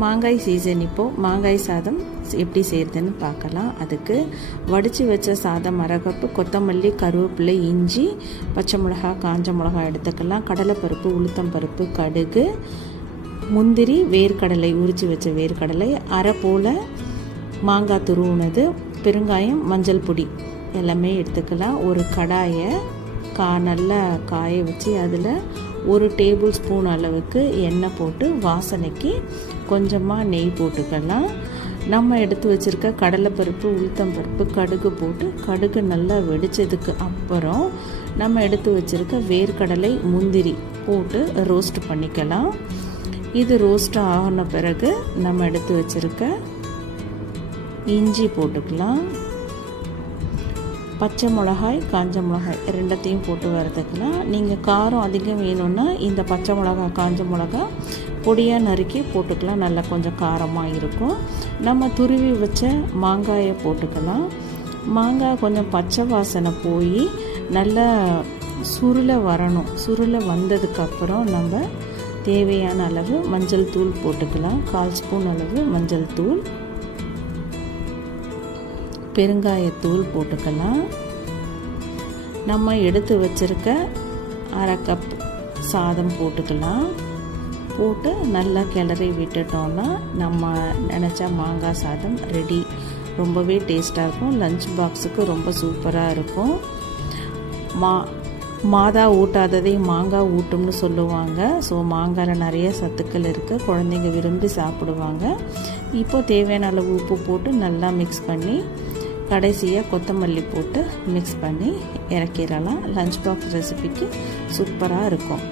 மாங்காய் சீசன் இப்போது மாங்காய் சாதம் எப்படி செய்கிறதுன்னு பார்க்கலாம். அதுக்கு வடித்து வச்ச சாதம் அரை கப்பு, கொத்தமல்லி, கருவேப்பிலை, இஞ்சி, பச்சை மிளகா, காஞ்ச மிளகா எடுத்துக்கலாம். கடலைப்பருப்பு, உளுத்தம்பருப்பு, கடுகு, முந்திரி, வேர்க்கடலை, உரித்து வச்ச வேர்க்கடலை, அரை போல் மாங்காய் துருவுனது, பெருங்காயம், மஞ்சள் பொடி எல்லாமே எடுத்துக்கலாம். ஒரு கடாயை நல்லா காய வச்சு அதில் 1 டேபிள் ஸ்பூன் அளவுக்கு எண்ணெய் போட்டு வாசனைக்கு கொஞ்சமாக நெய் போட்டுக்கலாம். நம்ம எடுத்து வச்சுருக்க கடலைப்பருப்பு, உளுத்தம்பருப்பு, கடுகு போட்டு கடுகு நல்லா வெடித்ததுக்கு அப்புறம் நம்ம எடுத்து வச்சுருக்க வேர்க்கடலை, முந்திரி போட்டு ரோஸ்ட் பண்ணிக்கலாம். இது ரோஸ்ட் ஆகின பிறகு நம்ம எடுத்து வச்சுருக்க இஞ்சி போட்டுக்கலாம். பச்சை மிளகாய், காஞ்ச மிளகாய் ரெண்டத்தையும் போட்டு வறுத்துக்கலாம். நீங்கள் காரம் அதிகம் வேணும்னா இந்த பச்சை மிளகாய், காஞ்ச மிளகாய் பொடியாக நறுக்கி போட்டுக்கலாம். நல்லா கொஞ்சம் காரமாக இருக்கும். நம்ம துருவி வச்ச மாங்காயை போட்டுக்கலாம். மாங்காய் கொஞ்சம் பச்சை வாசனை போய் நல்லா சுருளை வரணும். சுருளை வந்ததுக்கப்புறம் நம்ம தேவையான அளவு மஞ்சள் தூள் போட்டுக்கலாம். 1/4 ஸ்பூன் அளவு மஞ்சள் தூள், பெருங்காயத்தூள் போட்டுக்கலாம். நம்ம எடுத்து வச்சுருக்க அரை கப் சாதம் போட்டுக்கலாம். போட்டு நல்லா கிளறி விட்டுட்டோன்னா நம்ம நினச்ச மாங்காய் சாதம் ரெடி. ரொம்பவே டேஸ்ட்டாக இருக்கும். லஞ்ச் பாக்ஸுக்கு ரொம்ப சூப்பராக இருக்கும். மாதா ஊட்டாததை மாங்காய் ஊட்டும்னு சொல்லுவாங்க. ஸோ மாங்காயில் நிறைய சத்துக்கள் இருக்குது. குழந்தைங்க விரும்பி சாப்பிடுவாங்க. இப்போ தேவையான அளவு உப்பு போட்டு நல்லா மிக்ஸ் பண்ணி கடைசியாக கொத்தமல்லி போட்டு மிக்ஸ் பண்ணி இறக்கிடலாம். லஞ்ச் பாக்ஸ் ரெசிபிக்கு சூப்பராக இருக்கும்.